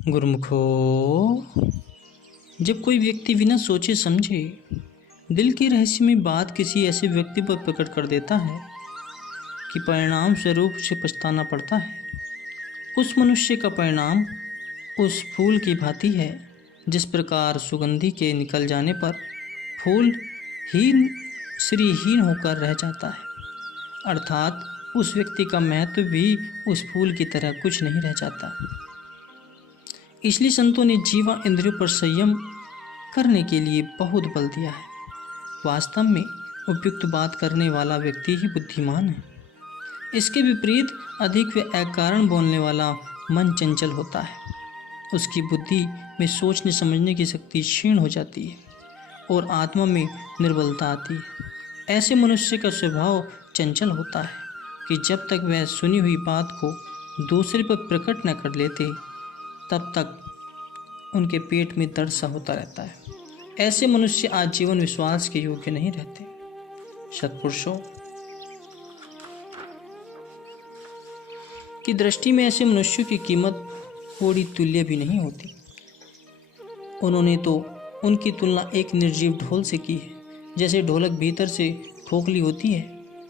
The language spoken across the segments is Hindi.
गुरुमुखो, जब कोई व्यक्ति बिना सोचे समझे दिल की रहस्यमय बात किसी ऐसे व्यक्ति पर प्रकट कर देता है कि परिणाम स्वरूप उसे पछताना पड़ता है, उस मनुष्य का परिणाम उस फूल की भांति है जिस प्रकार सुगंधि के निकल जाने पर फूल हीन श्रीहीन होकर रह जाता है, अर्थात उस व्यक्ति का महत्व भी उस फूल की तरह कुछ नहीं रह जाता। इसलिए संतों ने जीवा इंद्रियों पर संयम करने के लिए बहुत बल दिया है। वास्तव में उपयुक्त बात करने वाला व्यक्ति ही बुद्धिमान है। इसके विपरीत अधिक व अकारण बोलने वाला मन चंचल होता है। उसकी बुद्धि में सोचने समझने की शक्ति क्षीण हो जाती है और आत्मा में निर्बलता आती है। ऐसे मनुष्य का स्वभाव चंचल होता है कि जब तक वह सुनी हुई बात को दूसरे पर प्रकट न कर लेते तब तक उनके पेट में दर्द सा होता रहता है। ऐसे मनुष्य आजीवन विश्वास के योग्य नहीं रहते। सत्पुरुषों की दृष्टि में ऐसे मनुष्यों की कीमत थोड़ी तुल्य भी नहीं होती। उन्होंने तो उनकी तुलना एक निर्जीव ढोल से की है। जैसे ढोलक भीतर से खोखली होती है,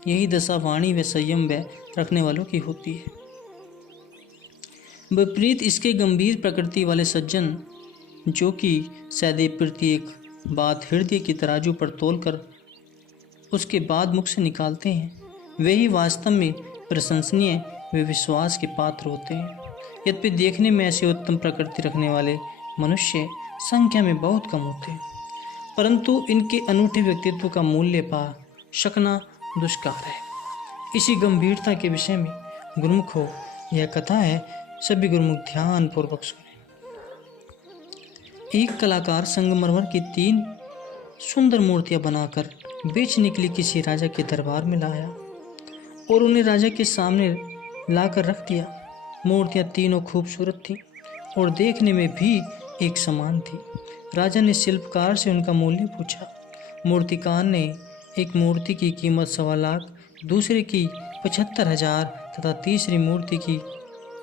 यही दशा वाणी व संयम व रखने वालों की होती है। विपरीत इसके गंभीर प्रकृति वाले सज्जन, जो कि सदैव प्रत्येक बात हृदय की तराजू पर तोलकर उसके बाद मुख से निकालते हैं, वे ही वास्तव में प्रशंसनीय व विश्वास के पात्र होते हैं। यद्यपि देखने में ऐसे उत्तम प्रकृति रखने वाले मनुष्य संख्या में बहुत कम होते हैं, परंतु इनके अनूठे व्यक्तित्व का मूल्य पा सकना दुष्कार है। इसी गंभीरता के विषय में गुरुमुखो यह कथा है, सभी गुरुमुख ध्यान पूर्वक सुने। एक कलाकार संगमरमर की 3 सुंदर मूर्तियां बनाकर बेचने के लिए किसी राजा के दरबार में लाया और उन्हें राजा के सामने लाकर रख दिया। मूर्तियां तीनों खूबसूरत थीं और देखने में भी एक समान थी। राजा ने शिल्पकार से उनका मूल्य पूछा। मूर्तिकार ने एक मूर्ति की कीमत 1.25 लाख, दूसरे की 75,000 तथा तीसरी मूर्ति की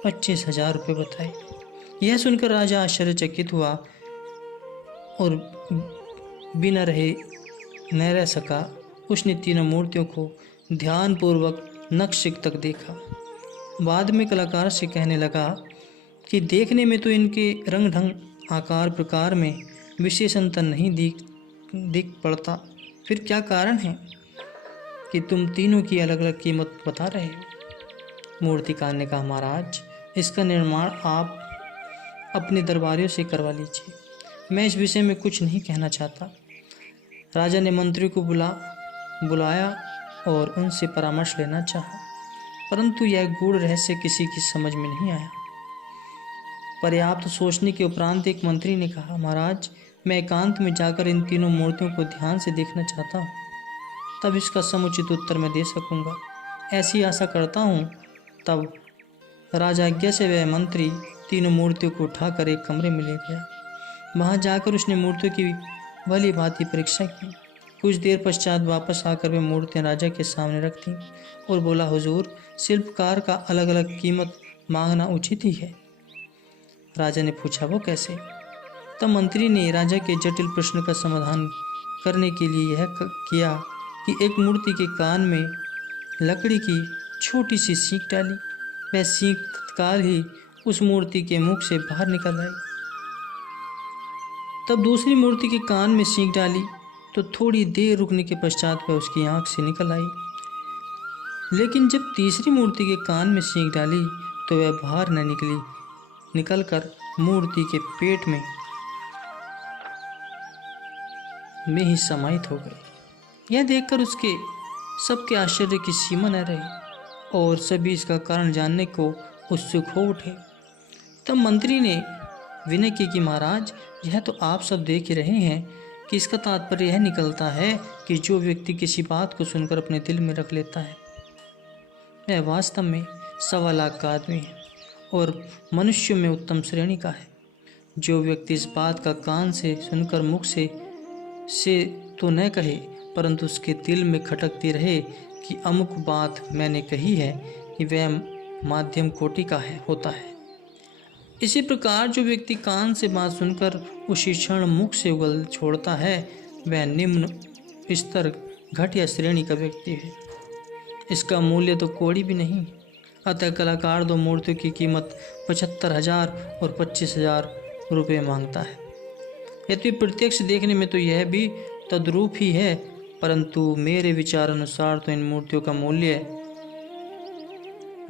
25,000 रुपये बताए। यह सुनकर राजा आश्चर्यचकित हुआ और बिना रहे न रह सका। उसने तीनों मूर्तियों को ध्यानपूर्वक नक्श तक देखा। बाद में कलाकार से कहने लगा कि देखने में तो इनके रंग ढंग, आकार प्रकार में विशेष अंतर नहीं दिख पड़ता, फिर क्या कारण है कि तुम तीनों की अलग अलग कीमत बता रहे हो? मूर्तिकार ने कहा, महाराज, इसका निर्माण आप अपने दरबारियों से करवा लीजिए, मैं इस विषय में कुछ नहीं कहना चाहता। राजा ने मंत्री को बुलाया और उनसे परामर्श लेना चाहा, परंतु यह गूढ़ रहस्य किसी की समझ में नहीं आया। पर्याप्त सोचने के उपरांत एक मंत्री ने कहा, महाराज, मैं एकांत में जाकर इन तीनों मूर्तियों को ध्यान से देखना चाहता हूँ, तब इसका समुचित उत्तर मैं दे सकूँगा। ऐसी आशा करता हूँ। तब राजाज्ञा से वह मंत्री तीनों मूर्तियों को उठाकर एक कमरे में ले गया। वहाँ जाकर उसने मूर्तियों की भली भांति परीक्षा की। कुछ देर पश्चात वापस आकर वे मूर्तियाँ राजा के सामने रख दी और बोला, हुजूर, शिल्पकार का अलग अलग कीमत मांगना उचित ही है। राजा ने पूछा, वो कैसे? तब मंत्री ने राजा के जटिल प्रश्न का समाधान करने के लिए यह किया कि एक मूर्ति के कान में लकड़ी की छोटी सी सींग डाली। वह सींग तत्काल ही उस मूर्ति के मुख से बाहर निकल आई। तब दूसरी मूर्ति के कान में सींग डाली तो थोड़ी देर रुकने के पश्चात वह उसकी आंख से निकल आई। लेकिन जब तीसरी मूर्ति के कान में सींग डाली तो वह बाहर न निकलकर मूर्ति के पेट में ही समाहित हो गई। यह देखकर उसके सबके आश्चर्य की सीमा न रही और सभी इसका कारण जानने को उत्सुक हो उठे। तब मंत्री ने विनय की कि महाराज, यह तो आप सब देख ही रहे हैं कि इसका तात्पर्य यह निकलता है कि जो व्यक्ति किसी बात को सुनकर अपने दिल में रख लेता है वह वास्तव में 1.25 लाख का आदमी है और मनुष्यों में उत्तम श्रेणी का है। जो व्यक्ति इस बात का कान से सुनकर मुख से तो न कहे, परंतु उसके दिल में खटकती रहे कि अमुक बात मैंने कही है, कि वह माध्यम कोटि का होता है। इसी प्रकार जो व्यक्ति कान से बात सुनकर उसी क्षण मुख से उगल छोड़ता है, वह निम्न स्तर घटिया श्रेणी का व्यक्ति है। इसका मूल्य तो कौड़ी भी नहीं। अतः कलाकार दो मूर्तियों की कीमत 75,000 और 25,000 रुपये मांगता है। यद्यपि प्रत्यक्ष देखने में तो यह भी तद्रूप ही है, परंतु मेरे विचार अनुसार तो इन मूर्तियों का मूल्य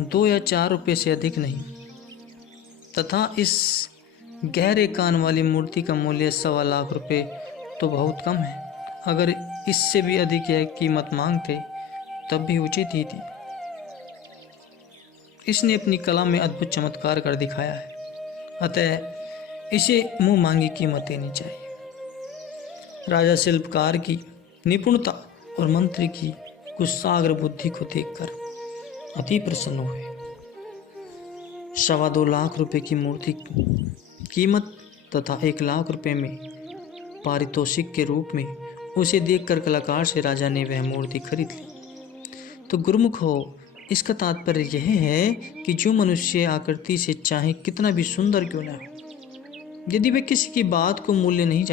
2 या 4 रुपये से अधिक नहीं, तथा इस गहरे कान वाली मूर्ति का मूल्य 1.25 लाख रुपये तो बहुत कम है। अगर इससे भी अधिक यह कीमत मांगते तब भी उचित ही थी। इसने अपनी कला में अद्भुत चमत्कार कर दिखाया है, अतः इसे मुंह मांगी कीमत देनी चाहिए। राजा शिल्पकार की निपुणता और मंत्री की कुशाग्र बुद्धि को देखकर अति प्रसन्न हुए। 2.25 लाख रुपए की मूर्ति कीमत तथा 1 लाख रुपए में पारितोषिक के रूप में उसे देखकर कलाकार से राजा ने वह मूर्ति खरीद ली। तो गुरुमुख हो, इसका तात्पर्य यह है कि जो मनुष्य आकृति से चाहे कितना भी सुंदर क्यों न हो, यदि वह किसी की बात का मूल्य नहीं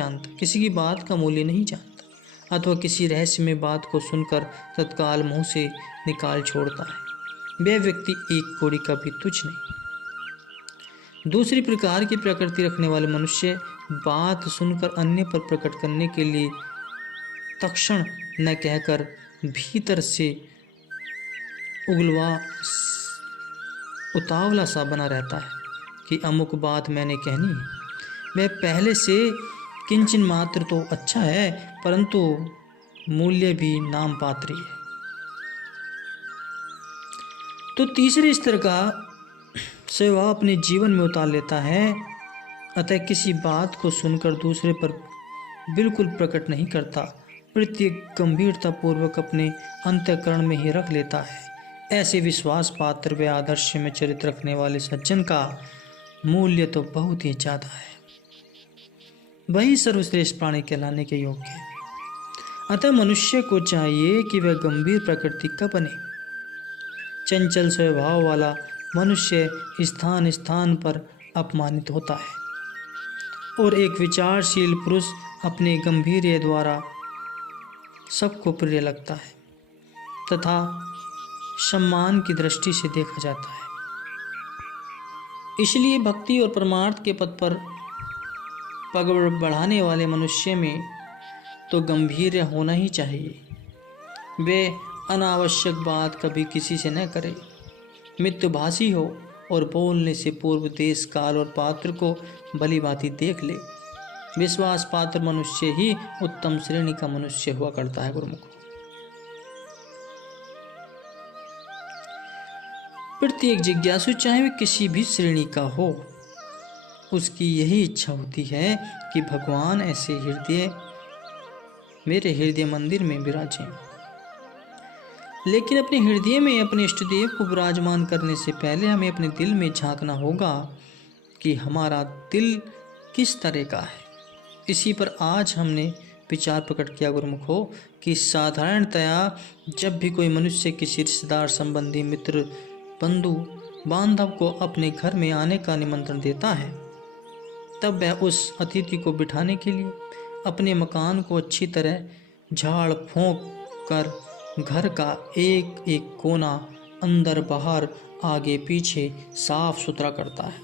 जानता अथवा किसी रहस्यमय बात को सुनकर तत्काल मुंह से निकाल छोड़ता है, वह व्यक्ति एक कौड़ी का भी तुच्छ नहीं। दूसरी प्रकार की प्रकृति रखने वाले मनुष्य बात सुनकर अन्य पर प्रकट करने के लिए तत्क्षण न कहकर भीतर से उतावला सा बना रहता है कि अमुक बात मैंने कहनी है। वह पहले से किंचन मात्र तो अच्छा है, परंतु मूल्य भी नाम पात्र है। तो तीसरे स्तर का से वह अपने जीवन में उतार लेता है। अतः किसी बात को सुनकर दूसरे पर बिल्कुल प्रकट नहीं करता, प्रत्येक गंभीरता पूर्वक अपने अंतःकरण में ही रख लेता है। ऐसे विश्वास पात्र व आदर्श में चरित्र रखने वाले सज्जन का मूल्य तो बहुत ही ज़्यादा है। वही सर्वश्रेष्ठ प्राणी कहलाने के योग्य है। अतः मनुष्य को चाहिए कि वह गंभीर प्रकृति का बने। चंचल स्वभाव वाला मनुष्य स्थान स्थान पर अपमानित होता है और एक विचारशील पुरुष अपने गंभीर्य द्वारा सबको प्रिय लगता है तथा सम्मान की दृष्टि से देखा जाता है। इसलिए भक्ति और परमार्थ के पद पर पग बढ़ाने वाले मनुष्य में तो गंभीर्य होना ही चाहिए। वे अनावश्यक बात कभी किसी से न करे, मितभाषी हो और बोलने से पूर्व देश काल और पात्र को भली भांति देख ले। विश्वास पात्र मनुष्य ही उत्तम श्रेणी का मनुष्य हुआ करता है। गुरुमुख, प्रत्येक जिज्ञासु चाहे वह किसी भी श्रेणी का हो, उसकी यही इच्छा होती है कि भगवान ऐसे मेरे हृदय मंदिर में विराजें। लेकिन अपने हृदय में अपने इष्ट देव को विराजमान करने से पहले हमें अपने दिल में झांकना होगा कि हमारा दिल किस तरह का है। इसी पर आज हमने विचार प्रकट किया गुरुमुख हो कि साधारणतया जब भी कोई मनुष्य किसी रिश्तेदार, संबंधी, मित्र, बंधु बांधव को अपने घर में आने का निमंत्रण देता है, तब वह उस अतिथि को बिठाने के लिए अपने मकान को अच्छी तरह झाड़ फूंक कर घर का एक एक कोना अंदर बाहर आगे पीछे साफ सुथरा करता है।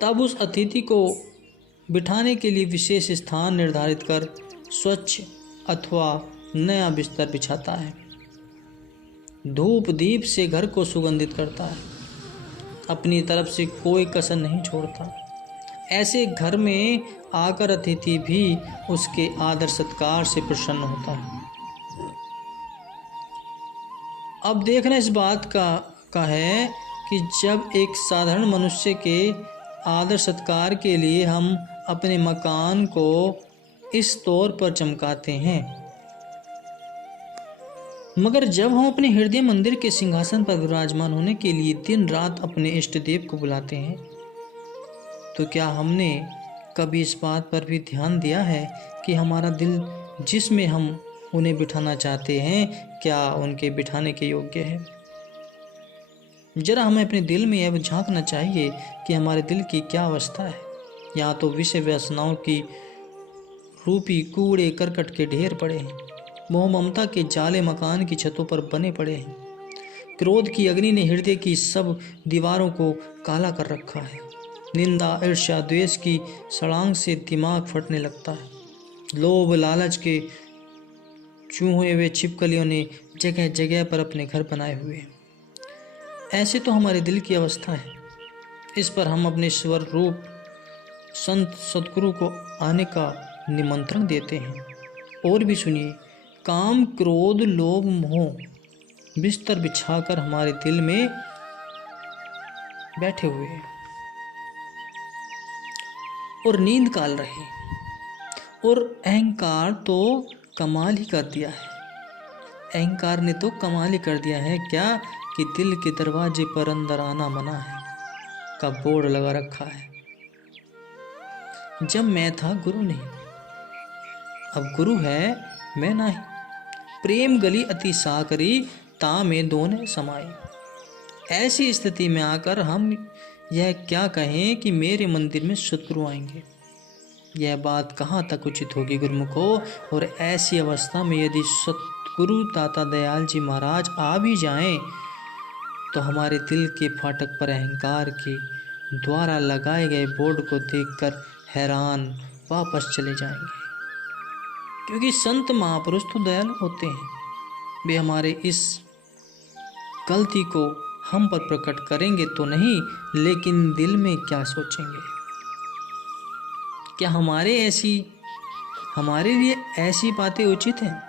तब उस अतिथि को बिठाने के लिए विशेष स्थान निर्धारित कर स्वच्छ अथवा नया बिस्तर बिछाता है। धूप दीप से घर को सुगंधित करता है, अपनी तरफ से कोई कसर नहीं छोड़ता। ऐसे घर में आकर अतिथि भी उसके आदर सत्कार से प्रसन्न होता है। अब देखना इस बात का है कि जब एक साधारण मनुष्य के आदर सत्कार के लिए हम अपने मकान को इस तौर पर चमकाते हैं, मगर जब हम अपने हृदय मंदिर के सिंहासन पर विराजमान होने के लिए दिन रात अपने इष्ट देव को बुलाते हैं, तो क्या हमने कभी इस बात पर भी ध्यान दिया है कि हमारा दिल जिसमें हम उन्हें बिठाना चाहते हैं क्या उनके बिठाने के योग्य है? जरा हमें अपने दिल में अब झांकना चाहिए कि हमारे दिल की क्या अवस्था है। यहाँ तो विषय वासनाओं की रूपी कूड़े करकट के ढेर पड़े हैं। मोह ममता के जाले मकान की छतों पर बने पड़े हैं। क्रोध की अग्नि ने हृदय की सब दीवारों को काला कर रखा है। निंदा ईर्ष्या द्वेष की सड़ांग से दिमाग फटने लगता है। लोभ लालच के चूहे हुए छिपकलियों ने जगह जगह पर अपने घर बनाए हुए हैं। ऐसे तो हमारे दिल की अवस्था है। इस पर हम अपने स्वर रूप संत सदगुरु को आने का निमंत्रण देते हैं। और भी सुनिए, काम क्रोध लोभ मोह बिस्तर बिछाकर हमारे दिल में बैठे हुए हैं और नींद काल रहे। और अहंकार तो कमाल ही कर दिया है। अहंकार ने तो कमाल ही कर दिया है क्या कि दिल के दरवाजे पर अंदर आना मना है का बोर्ड लगा रखा है। जब मैं था गुरु नहीं, अब गुरु है मैं नहीं। प्रेम गली अति साकरी ता में दोने समाई। ऐसी स्थिति में आकर हम यह क्या कहें कि मेरे मंदिर में शत्रु आएंगे। यह बात कहाँ तक उचित होगी गुरुमुखो। और ऐसी अवस्था में यदि सतगुरु दाता दयाल जी महाराज आ भी जाएं तो हमारे दिल के फाटक पर अहंकार के द्वारा लगाए गए बोर्ड को देखकर हैरान वापस चले जाएंगे। क्योंकि संत महापुरुष तो दयालु होते हैं। वे हमारे इस गलती को हम पर प्रकट करेंगे तो नहीं, लेकिन दिल में क्या सोचेंगे। क्या हमारे लिए ऐसी बातें उचित हैं?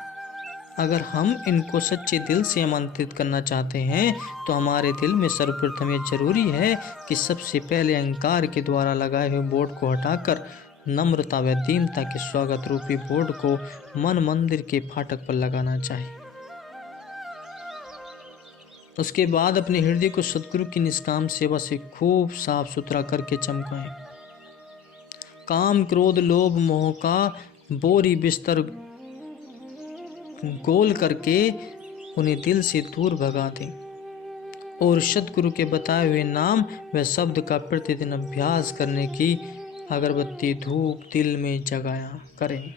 अगर हम इनको सच्चे दिल से आमंत्रित करना चाहते हैं तो हमारे दिल में सर्वप्रथम यह जरूरी है कि सबसे पहले अहंकार के द्वारा लगाए हुए बोर्ड को हटाकर नम्रता व दीनता के स्वागत रूपी बोर्ड को मन मंदिर के फाटक पर लगाना चाहिए। उसके बाद अपने हृदय को सदगुरु की निष्काम सेवा से खूब साफ सुथरा करके चमकाएं। काम क्रोध लोभ मोह का बोरी बिस्तर गोल करके उन्हें दिल से दूर भगा दें और सतगुरु के बताए हुए नाम व शब्द का प्रतिदिन अभ्यास करने की अगरबत्ती धूप दिल में जगाया करें,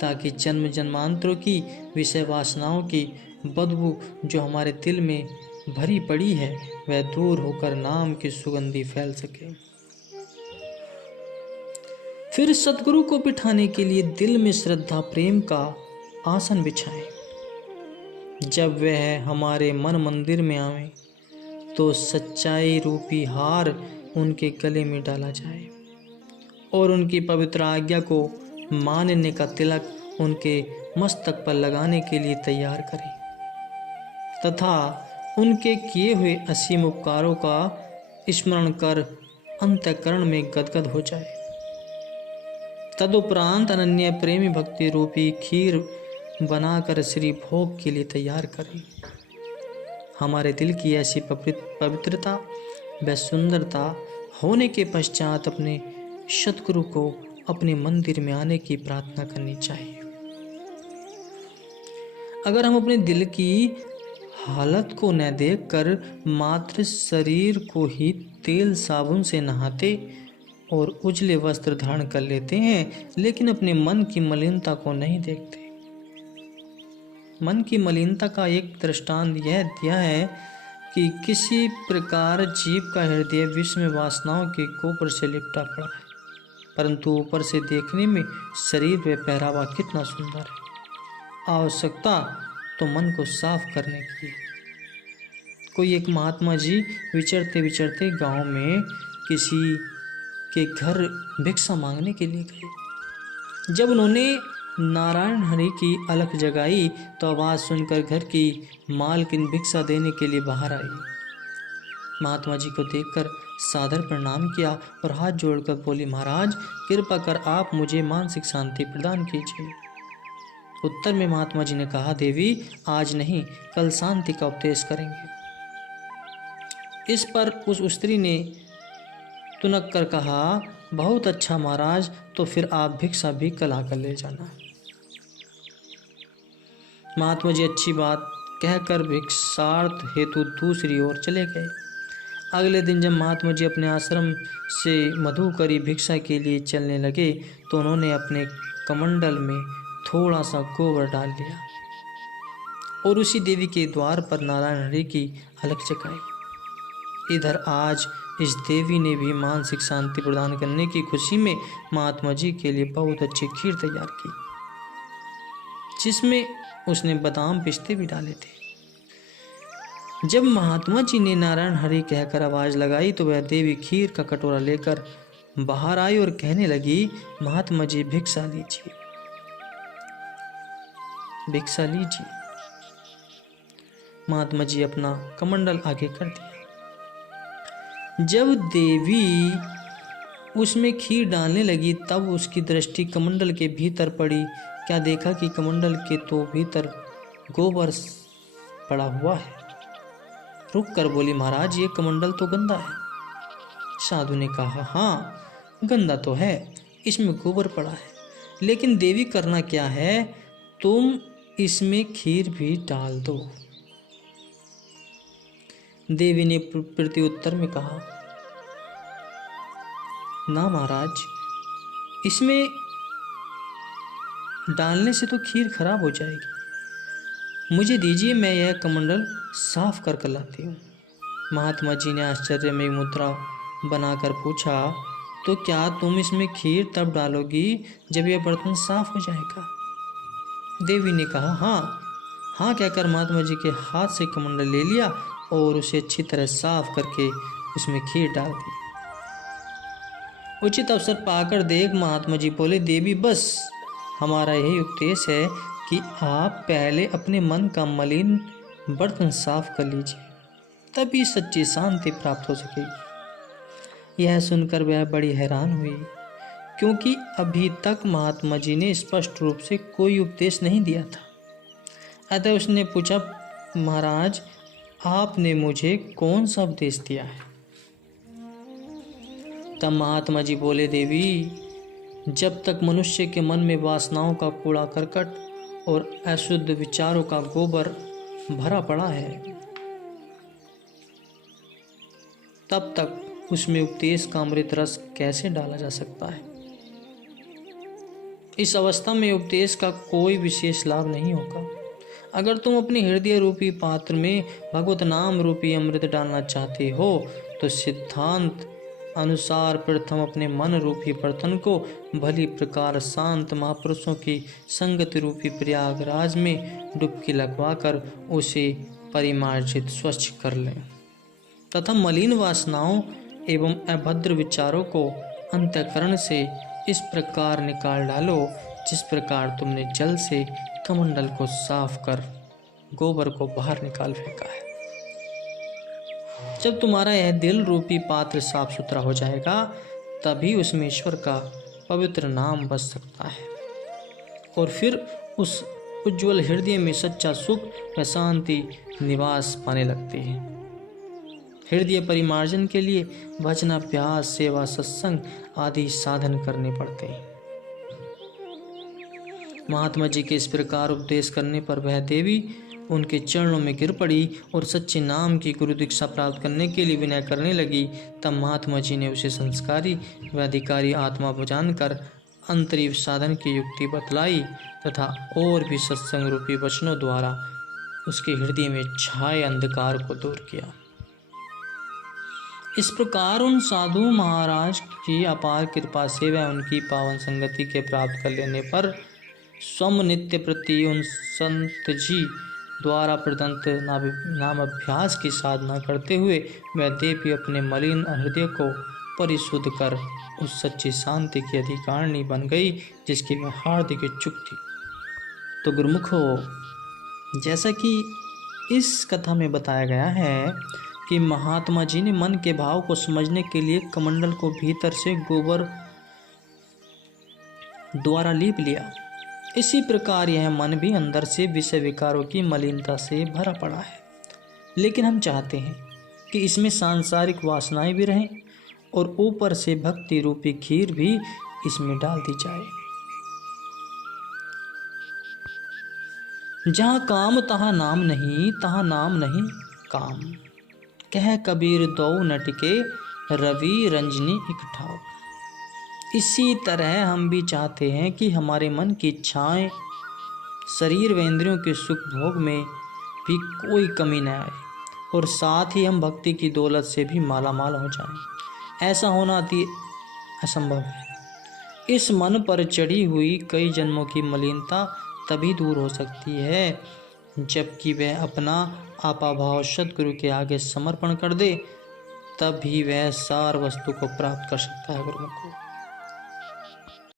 ताकि जन्म जन्मांतरों की विषय वासनाओं की बदबू जो हमारे दिल में भरी पड़ी है वह दूर होकर नाम की सुगंधी फैल सके। फिर सतगुरु को बिठाने के लिए दिल में श्रद्धा प्रेम का आसन बिछाएं। जब वह हमारे मन मंदिर में आवे तो सच्चाई रूपी हार उनके गले में डाला जाए और उनकी पवित्र आज्ञा को मानने का तिलक उनके मस्तक पर लगाने के लिए तैयार करें तथा उनके किए हुए असीम उपकारों का स्मरण कर अंतःकरण में गदगद हो जाए। तदुपरांत अनन्य प्रेमी भक्ति रूपी खीर बनाकर श्री भोग के लिए तैयार करें। हमारे दिल की ऐसी पवित्रता व सुंदरता होने के पश्चात अपने सतगुरु को अपने मंदिर में आने की प्रार्थना करनी चाहिए। अगर हम अपने दिल की हालत को न देखकर मात्र शरीर को ही तेल साबुन से नहाते और उजले वस्त्र धारण कर लेते हैं, लेकिन अपने मन की मलिनता को नहीं देखते। मन की मलिनता का एक दृष्टांत यह दिया है कि किसी प्रकार जीव का हृदय विश्व में वासनाओं के कोपर से लिपटा पड़ा है, परंतु ऊपर से देखने में शरीर व पहरावा कितना सुंदर है। आवश्यकता तो मन को साफ करने की। कोई एक महात्मा जी विचरते विचरते गांव में किसी के घर भिक्षा मांगने के लिए गए। जब उन्होंने नारायण हरि की अलख जगाई तो आवाज़ सुनकर घर की मालकिन भिक्षा देने के लिए बाहर आई। महात्मा जी को देखकर सादर प्रणाम किया और हाथ जोड़कर बोली, महाराज कृपा कर आप मुझे मानसिक शांति प्रदान कीजिए। उत्तर में महात्मा जी ने कहा, देवी आज नहीं कल शांति का उपदेश करेंगे। इस पर उस स्त्री ने तुनक कर कहा, बहुत अच्छा महाराज, तो फिर आप भिक्षा भी कल आकर ले जाना। महात्मा जी अच्छी बात कहकर भिक्षार्थ हेतु दूसरी ओर चले गए। अगले दिन जब महात्मा जी अपने आश्रम से मधुकरी भिक्षा के लिए चलने लगे तो उन्होंने अपने कमंडल में थोड़ा सा गोबर डाल लिया और उसी देवी के द्वार पर नारायण हरि की अलख जगाई। इधर आज इस देवी ने भी मानसिक शांति प्रदान करने की खुशी में महात्मा जी के लिए बहुत अच्छी खीर तैयार की, जिसमें उसने बादाम पिस्ते भी डाले थे। जब महात्मा जी ने नारायण हरि कहकर आवाज लगाई तो वह देवी खीर का कटोरा लेकर बाहर आई और कहने लगी, महात्मा जी भिक्षा लीजिए, भिक्षा लीजिए। महात्मा जी अपना कमंडल आगे कर दिया। जब देवी उसमें खीर डालने लगी तब उसकी दृष्टि कमंडल के भीतर पड़ी। क्या देखा कि कमंडल के तो भीतर गोबर पड़ा हुआ है। रुक कर बोली, महाराज ये कमंडल तो गंदा है। साधु ने कहा, हाँ गंदा तो है, इसमें गोबर पड़ा है, लेकिन देवी करना क्या है, तुम इसमें खीर भी डाल दो। देवी ने प्रत्युत्तर में कहा, ना महाराज, इसमें डालने से तो खीर खराब हो जाएगी, मुझे दीजिए, मैं यह कमंडल साफ कर लाती हूँ। महात्मा जी ने आश्चर्य में मुद्रा बनाकर पूछा, तो क्या तुम इसमें खीर तब डालोगी जब यह बर्तन साफ हो जाएगा। देवी ने कहा, हाँ हाँ कहकर महात्मा जी के हाथ से कमंडल ले लिया और उसे अच्छी तरह साफ करके उसमें खीर डाल दी। उचित अवसर पाकर देख महात्मा जी बोले, देवी बस हमारा यही उपदेश है कि आप पहले अपने मन का मलिन बर्तन साफ कर लीजिए, तभी सच्ची शांति प्राप्त हो सकेगी। यह सुनकर वह बड़ी हैरान हुई, क्योंकि अभी तक महात्मा जी ने स्पष्ट रूप से कोई उपदेश नहीं दिया था। अतः उसने पूछा, महाराज आपने मुझे कौन सा उपदेश दिया है। तब महात्मा जी बोले, देवी जब तक मनुष्य के मन में वासनाओं का कूड़ा करकट और अशुद्ध विचारों का गोबर भरा पड़ा है, तब तक उसमें उपदेश का अमृत रस कैसे डाला जा सकता है। इस अवस्था में उपदेश का कोई विशेष लाभ नहीं होगा। अगर तुम अपने हृदय रूपी पात्र में भगवत नाम रूपी अमृत डालना चाहते हो तो सिद्धांत अनुसार प्रथम अपने मन रूपी बर्तन को भली प्रकार शांत महापुरुषों की संगत रूपी प्रयागराज में डुबकी लगवाकर उसे परिमार्जित स्वच्छ कर लें तथा मलिन वासनाओं एवं अभद्र विचारों को अंतःकरण से इस प्रकार निकाल डालो जिस प्रकार तुमने जल से कमंडल को साफ कर गोबर को बाहर निकाल फेंका है। जब तुम्हारा यह दिल रूपी पात्र साफ सुथरा हो जाएगा तभी उसमें ईश्वर का पवित्र नाम बस सकता है और फिर उस उज्जवल हृदय में सच्चा सुख व शांति निवास पाने लगती है। हृदय परिमार्जन के लिए भजनाभ्यास, सेवा, सत्संग आदि साधन करने पड़ते हैं। महात्मा जी के इस प्रकार उपदेश करने पर वह देवी उनके चरणों में गिर पड़ी और सच्चे नाम की गुरु दीक्षा प्राप्त करने के लिए विनय करने लगी। तब महात्मा जी ने उसे संस्कारी व अधिकारी आत्मा जानकर अंतरीव साधन की युक्ति बतलाई तथा और भी सत्संग रूपी वचनों द्वारा उसके हृदय में छाए अंधकार को दूर किया। इस प्रकार उन साधु महाराज की अपार कृपा से व उनकी पावन संगति के प्राप्त कर लेने पर स्वम नित्य प्रति उन संत जी द्वारा प्रदत्त नाम अभ्यास की साधना करते हुए वह देवी अपने मलिन हृदय को परिशुद्ध कर उस सच्ची शांति की अधिकारिणी बन गई जिसकी वह हार्दिक इच्छुक थी। तो गुरुमुखो, जैसा कि इस कथा में बताया गया है कि महात्मा जी ने मन के भाव को समझने के लिए कमंडल को भीतर से गोबर द्वारा लीप लिया, इसी प्रकार यह मन भी अंदर से विषय विकारों की मलिनता से भरा पड़ा है। लेकिन हम चाहते हैं कि इसमें सांसारिक वासनाएं भी रहें और ऊपर से भक्ति रूपी खीर भी इसमें डाल दी जाए। जहाँ काम तहाँ नाम नहीं, तहाँ नाम नहीं काम। कह कबीर दो न टिके, रवि रंजनी एक ठाव। इसी तरह हम भी चाहते हैं कि हमारे मन की इच्छाएं, शरीर व इंद्रियों के सुख भोग में भी कोई कमी न आए, और साथ ही हम भक्ति की दौलत से भी मालामाल हो जाएं। ऐसा होना अति असंभव है। इस मन पर चढ़ी हुई कई जन्मों की मलिनता तभी दूर हो सकती है जबकि वह अपना आपाभाव सद्गुरु के आगे समर्पण कर दे, तभी वह सार वस्तु को प्राप्त कर सकता है गुरुमुख को।